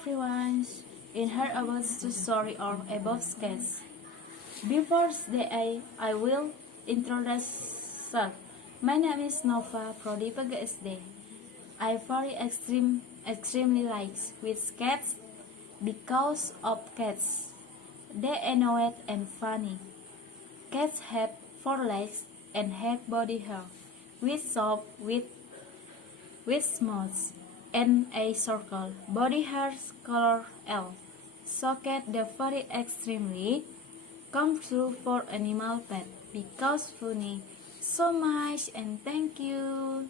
everyone, in her about the story of above sketch. Before I will introduce myself. My name is Nova Prodipaga SD. I very extremely like with cats because of cats. They innovative and funny. Cats have 4 legs and have body hair, with soft with spots and a circle. Body hair color L. So cat the very extremely come true for animal pet because funny. So much and thank you.